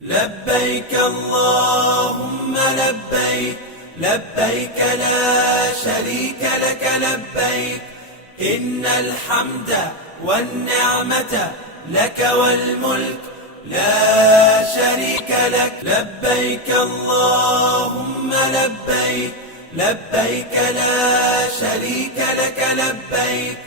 لبيك اللهم لبيك، لبيك لا شريك لك لبيك، إن الحمد والنعمة لك والملك لا شريك لك. لبيك اللهم لبيك، لبيك لا شريك لك لبيك،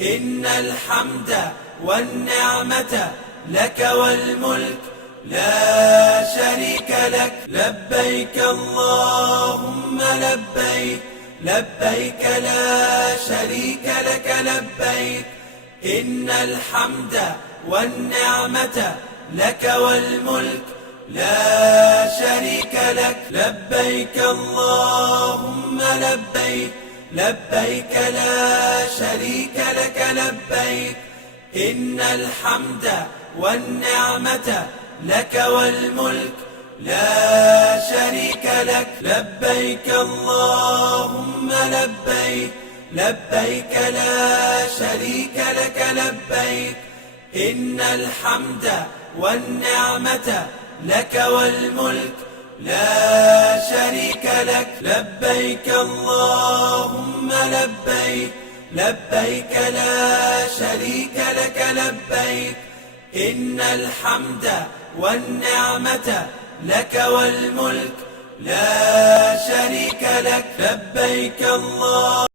إن الحمد والنعمة لك والملك لا شريك لك. لبيك اللهم لبيك، لبيك لا شريك لك لبيك، إن الحمد والنعمة لك والملك لا شريك لك. لبيك اللهم لبيك، لبيك لا شريك لك لبيك، إن الحمد والنعمة لك والملك لا شريك لك. لبيك اللهم لبيك، لبيك لا شريك لك لبيك، إن الحمد والنعمة لك والملك لا شريك لك. لبيك اللهم لبيك، لبيك لا شريك لك لبيك، إن الحمد والنعمة لك والملك لا شريك لك. لبيك الله